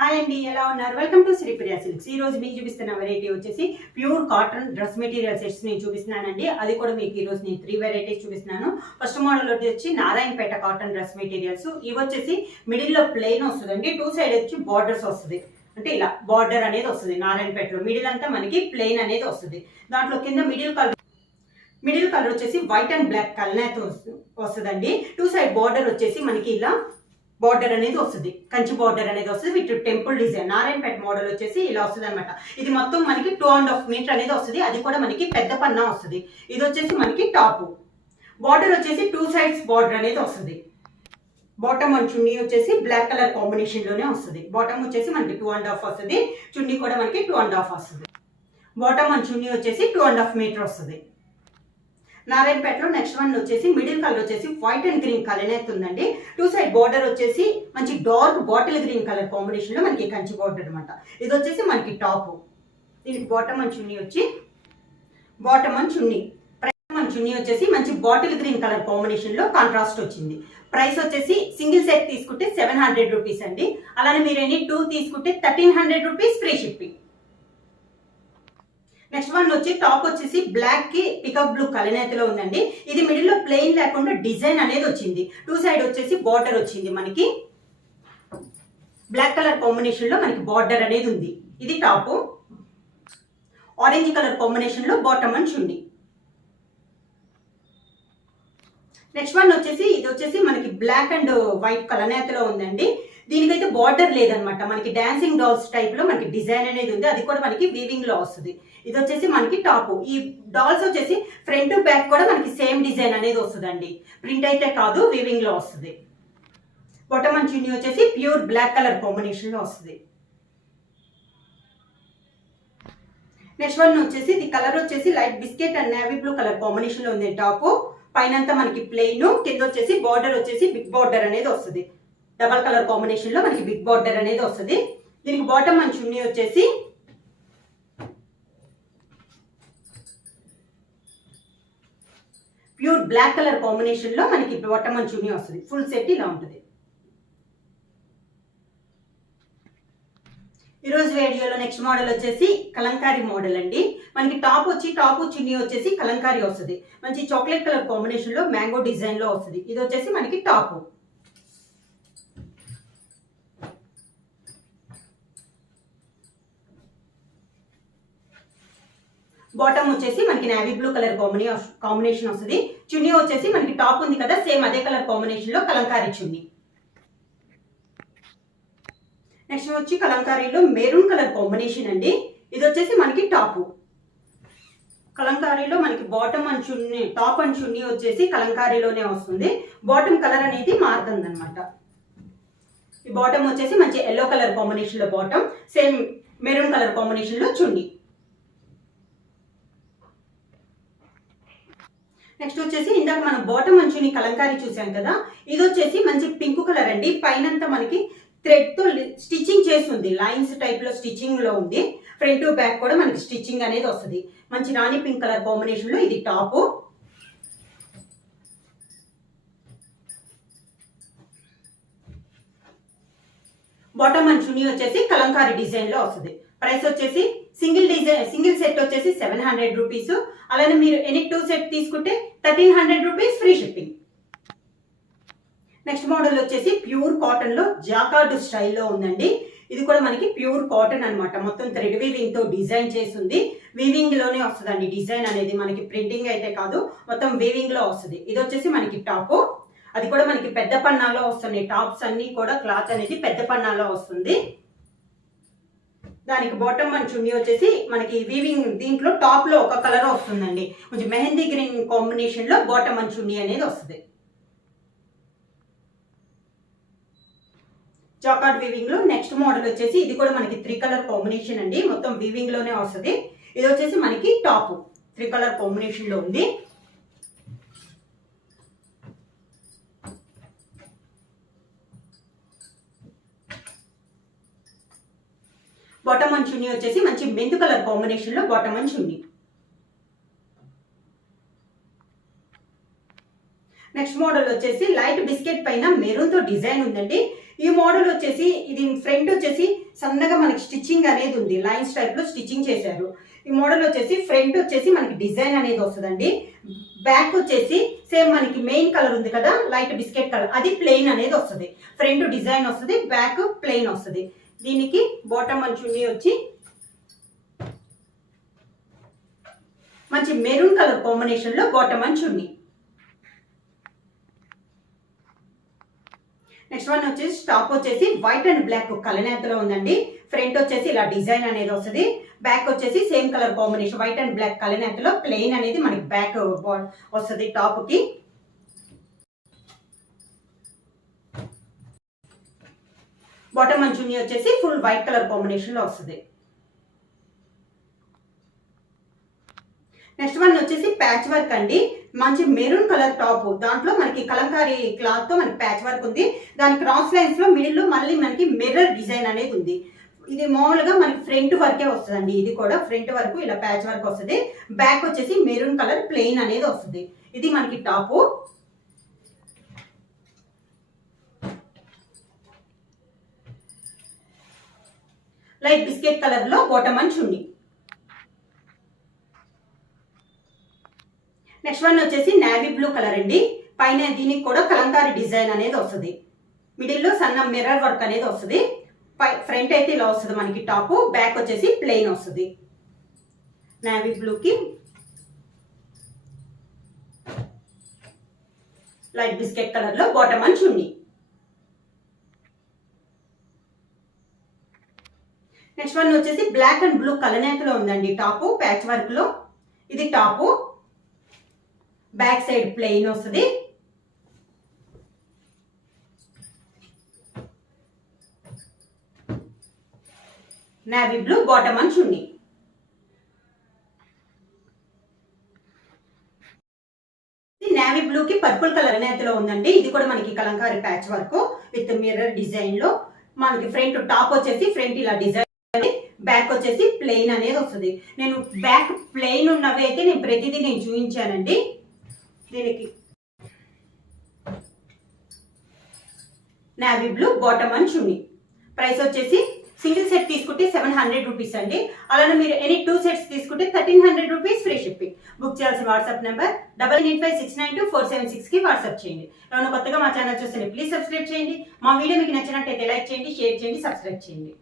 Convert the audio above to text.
Hi అండి, ఎలా ఉన్నారు? Welcome to Sripriya silks. ఈ రోజు మీకు చూపిస్తున్న వెరైటీ వచ్చేసి pure cotton dress material sets నేను చూపిస్తున్నానండి. అది కూడా మీకు ఈ రోజు నేను 3 వెరైటీస్ చూపిస్తున్నాను. ఫస్ట్ మోడల్ వచ్చి నారాయణపేట కాటన్ డ్రెస్ మెటీరియల్స్. ఇవి వచ్చేసి మిడిల్ లో ప్లెయిన్ వస్తుందండి, 2 సైడ్ వచ్చి బార్డర్స్ వస్తుంది. అంటే ఇలా బార్డర్ అనేది వస్తుంది. నారాయణపేటలో మిడిల్ అంతా మనకి ప్లెయిన్ అనేది వస్తుంది. దాంట్లో కింద మిడిల్ కలర్ వచ్చేసి వైట్ అండ్ బ్లాక్ కలర్ వస్తుందండి. 2 సైడ్ బార్డర్ వచ్చేసి మనకి ఇలా బార్డర్ అనేది వస్తుంది, కంచి బార్డర్ అనేది వస్తుంది with temple design. Narayanpet model వచ్చేసి ఇలా వస్తుంది అనమాట. ఇది మొత్తం మనకి 2.5 మీటర్ అనేది వస్తుంది. అది కూడా మనకి పెద్ద పన్నా వస్తుంది. ఇది వచ్చేసి మనకి టాప్ బార్డర్ వచ్చేసి 2 సైడ్స్ బార్డర్ అనేది వస్తుంది. బాటమ్ అండ్ చున్నీ వచ్చేసి బ్లాక్ కలర్ కాంబినేషన్ లోనే వస్తుంది. బాటమ్ వచ్చేసి మనకి 2.5 వస్తుంది, చున్నీ కూడా మనకి 2.5 వస్తుంది. బాటమ్ అండ్ చున్నీ వచ్చేసి 2.5 మీటర్ వస్తుంది. నారాయణపేటలో నెక్స్ట్ వన్ వచ్చేసి మిడిల్ కలర్ వచ్చేసి వైట్ అండ్ గ్రీన్ కలర్ అనేది ఉందండి. 2 సైడ్ బార్డర్ వచ్చేసి మంచి dark bottle green colour combination లో మనకి కంచి బార్డర్ అనమాట. ఇది వచ్చేసి మనకి టాప్. దీనికి బాటమ్ అండ్ చున్నీ వచ్చి బాటమ్ అండ్ చున్నీ వచ్చేసి మంచి బాటిల్ గ్రీన్ కలర్ కాంబినేషన్ లో కాంట్రాస్ట్ వచ్చింది. ప్రైస్ వచ్చేసి సింగిల్ సెట్ తీసుకుంటే 700 రూపీస్ అండి. అలానే మీరు ఎనీ 2 తీసుకుంటే 1300 rupees free shipping. Next one వచ్చి టాప్ వచ్చేసి బ్లాక్ కి పికప్ బ్లూ కలనేతలో ఉందండి. ఇది మిడిల్ లో ప్లెయిన్ లేకుండా డిజైన్ అనేది వచ్చింది. 2 సైడ్ వచ్చేసి బార్డర్ వచ్చింది. మనకి బ్లాక్ కలర్ కాంబినేషన్ లో మనకి బార్డర్ అనేది ఉంది. ఇది టాప్. ఆరెంజ్ కలర్ కాంబినేషన్ లో bottom and chunni. Next one వచ్చేసి ఇది వచ్చేసి మనకి బ్లాక్ అండ్ వైట్ కలనేతలో ఉందండి. దీనికైతే బార్డర్ లేదనమాట. మనకి డాన్సింగ్ డాల్స్ టైప్ లో మనకి డిజైన్ అనేది ఉంది. అది కూడా మనకి వీవింగ్ లో వస్తుంది. ఇది వచ్చేసి మనకి టాప్. ఈ డాల్స్ వచ్చేసి ఫ్రంట్ బ్యాక్ కూడా మనకి సేమ్ డిజైన్ అనేది వస్తుందండి. ప్రింట్ అయితే కాదు, వీవింగ్ లో వస్తుంది. బాటమ్ అండ్ చున్నీ వచ్చేసి ప్యూర్ బ్లాక్ కలర్ కాంబినేషన్ లో వస్తుంది. నెక్స్ట్ వన్ వచ్చేసి ఇది కలర్ వచ్చేసి light biscuit and navy blue colour combination లో ఉంది. టాప్ పైనంతా మనకి ప్లెయిన్, కింద వచ్చేసి బార్డర్ వచ్చేసి బిగ్ బార్డర్ అనేది వస్తుంది. డబల్ కలర్ కాంబినేషన్ లో మనకి బిగ్ బార్డర్ అనేది వస్తుంది. దీనికి బాటమ్ అండ్ చున్నీ వచ్చేసి ప్యూర్ బ్లాక్ కలర్ కాంబినేషన్ లో మనకి బాటమ్ అండ్ చున్నీ వస్తుంది. ఫుల్ సెట్ ఇలా ఉంటుంది. ఈరోజు వీడియోలో నెక్స్ట్ మోడల్ వచ్చేసి కలంకారీ మోడల్ అండి. మనకి టాప్ చున్నీ వచ్చేసి కలంకారీ వస్తుంది. మంచి చాక్లెట్ కలర్ కాంబినేషన్ లో మ్యాంగో డిజైన్ లో వస్తుంది. ఇది వచ్చేసి మనకి టాప్. బాటమ్ వచ్చేసి మనకి నేవీ బ్లూ కలర్ కాంబినేషన్ వస్తుంది. చున్నీ వచ్చేసి మనకి టాప్ ఉంది కదా, సేమ్ అదే కలర్ కాంబినేషన్ లో కలంకారీ చున్నీ. నెక్స్ట్ వచ్చి కలంకారీలో మెరూన్ కలర్ కాంబినేషన్ అండి. ఇది వచ్చేసి మనకి టాప్. కలంకారీలో మనకి bottom and chunni, top and chunni వచ్చేసి కలంకారీలోనే వస్తుంది. బాటమ్ కలర్ అనేది మారుతుంది అనమాట. ఈ బాటమ్ వచ్చేసి మంచి ఎల్లో కలర్ కాంబినేషన్ లో bottom, same maroon colour combination లో చున్నీ. నెక్స్ట్ వచ్చేసి ఇందాక మనం బాటమ్ అండ్ చున్నీ కలంకారీ చూసాం కదా, ఇది వచ్చేసి మంచి పింక్ కలర్ అండి. పైనంతా మనకి థ్రెడ్ తో స్టిచ్చింగ్ చేస్తుంది. లైన్స్ టైప్ లో స్టిచ్చింగ్ లో ఉంది. ఫ్రంట్ బ్యాక్ కూడా మనకి స్టిచ్చింగ్ అనేది వస్తుంది. మంచి రాణి పింక్ కలర్ కాంబినేషన్ లో ఇది టాప్. బాటమ్ అండ్ చున్నీ వచ్చేసి కలంకారీ డిజైన్ లో వస్తుంది. ప్రైస్ వచ్చేసి సింగిల్ సెట్ వచ్చేసి 700 రూపీస్. అలానే మీరు ఎనీ 2 సెట్ తీసుకుంటే 1300 rupees free shipping. Next model వచ్చేసి ప్యూర్ కాటన్ లో జాకార్డ్ స్టైల్లో ఉందండి. ఇది కూడా మనకి ప్యూర్ కాటన్ అనమాట. మొత్తం థ్రెడ్ వీవింగ్ తో డిజైన్ చేస్తుంది. వీవింగ్ లోనే వస్తుందండి డిజైన్ అనేది. మనకి ప్రింటింగ్ అయితే కాదు, మొత్తం వీవింగ్ లో వస్తుంది. ఇది వచ్చేసి మనకి టాప్. అది కూడా మనకి పెద్ద పన్నాలో వస్తున్నాయి. టాప్స్ అన్ని కూడా క్లాత్ అనేది పెద్ద పన్నాలో వస్తుంది. దానికి బాటమ్ అండ్ చున్నీ వచ్చేసి మనకి వీవింగ్, దీంట్లో టాప్ లో ఒక కలర్ వస్తుందండి. కొంచెం మెహందీ గ్రీన్ కాంబినేషన్ లో బాటమ్ అండ్ చున్నీ అనేది వస్తుంది. జాకార్డ్ వీవింగ్ లో నెక్స్ట్ మోడల్ వచ్చేసి ఇది కూడా మనకి 3 కలర్ కాంబినేషన్ అండి. మొత్తం వీవింగ్ లోనే వస్తుంది. ఇది వచ్చేసి మనకి టాప్ 3 కలర్ కాంబినేషన్ లో ఉంది. బాటమ్ అండ్ చున్నీ వచ్చేసి మంచి మెంతు కలర్ కాంబినేషన్ లో bottom and chunni. Next model వచ్చేసి లైట్ బిస్కెట్ పైన మెరూన్ తో డిజైన్ ఉందండి. ఈ మోడల్ వచ్చేసి ఇది ఫ్రంట్ వచ్చేసి సన్నగా మనకి స్టిచ్చింగ్ అనేది ఉంది, లైన్స్ టైప్ లో స్టిచ్చింగ్ చేశారు. ఈ మోడల్ వచ్చేసి ఫ్రంట్ వచ్చేసి మనకి డిజైన్ అనేది వస్తుందండి. బ్యాక్ వచ్చేసి సేమ్ మనకి మెయిన్ కలర్ ఉంది కదా లైట్ బిస్కెట్ కలర్, అది ప్లెయిన్ అనేది వస్తుంది. ఫ్రంట్ డిజైన్ వస్తుంది, బ్యాక్ ప్లెయిన్ వస్తుంది. దీనికి బాటమ్ అండ్ చున్నీ వచ్చి మంచి మెరూన్ కలర్ కాంబినేషన్ లో bottom and chunni. Next one వచ్చేసి టాప్ వచ్చేసి వైట్ అండ్ బ్లాక్ కలనేతలో ఉందండి. ఫ్రంట్ వచ్చేసి ఇలా డిజైన్ అనేది వస్తుంది, బ్యాక్ వచ్చేసి same colour combination white and black కలనేతలో ప్లెయిన్ అనేది మనకి బ్యాక్ వస్తుంది. టాప్ కి బాటమ్ అండ్ చున్నీ వచ్చేసి ఫుల్ వైట్ కలర్ కాంబినేషన్ లో వస్తుంది. నెక్స్ట్ వన్ వచ్చేసి ప్యాచ్ వర్క్ అండి. మంచి మెరూన్ కలర్ టాప్, దాంట్లో మనకి కలంకారీ క్లాత్ తో మనకి ప్యాచ్ వర్క్ ఉంది. దాని క్రాస్ లైన్స్ లో మిడిల్ లో మళ్ళీ మనకి మిర్రర్ డిజైన్ అనేది ఉంది. ఇది మామూలుగా మనకి ఫ్రంట్ వర్కే వస్తుందండి. ఇది కూడా ఫ్రంట్ వరకు ఇలా ప్యాచ్ వర్క్ వస్తుంది. బ్యాక్ వచ్చేసి మెరూన్ కలర్ ప్లెయిన్ అనేది వస్తుంది. ఇది మనకి టాప్. లైట్ బిస్కెట్ కలర్ లో bottom and chunni. Next one వచ్చేసి నేవీ బ్లూ కలర్ అండి. పైన దీనికి కూడా కలంకారీ డిజైన్ అనేది వస్తుంది. మిడిల్ లో సన్న మిర్రర్ వర్క్ అనేది వస్తుంది. ఫ్రంట్ అయితే ఇలా వస్తుంది మనకి టాప్, బ్యాక్ వచ్చేసి ప్లెయిన్ వస్తుంది. నేవీ బ్లూకి లైట్ బిస్కెట్ కలర్ లో bottom and chunni. Next one వచ్చేసి బ్లాక్ అండ్ బ్లూ కలనేతలో ఉందండి టాప్, ప్యాచ్ వర్క్ లో. ఇది టాప్, బ్యాక్ సైడ్ ప్లెయిన్ వస్తుంది. Navy blue bottom and chunni. Navy blue కి పర్పుల్ కలర్ నేతలో ఉందండి. ఇది కూడా మనకి Kalamkari patch work with mirror design లో. మనకి ఫ్రంట్ టాప్ వచ్చేసి ఫ్రంట్ ఇలా డిజైన్, బ్యాక్ వచ్చేసి ప్లెయిన్ అనేది వస్తుంది. నేను బ్యాక్ ప్లెయిన్ ఉన్నవి అయితే నేను ప్రతిదీ నేను చూపించానండి. దీనికి navy blue bottom and chunni. Price వచ్చేసి సింగిల్ సెట్ తీసుకుంటే 700 రూపీస్ అండి. అలానే మీరు ఎనీ 2 సెట్స్ తీసుకుంటే 1300 రూపీస్ ఫ్రీ షిప్పింగ్. బుక్ చేయాల్సిన వాట్సాప్ నెంబర్ 8856924776 కి వాట్సాప్ చేయండి. ఎవరైనా కొత్తగా మా ఛానల్ చూస్తే ప్లీజ్ సబ్స్క్రైబ్ చేయండి. మా వీడియో మీకు నచ్చినట్టయితే లైక్ చేయండి, షేర్ చేయండి, సబ్స్క్రైబ్ చేయండి.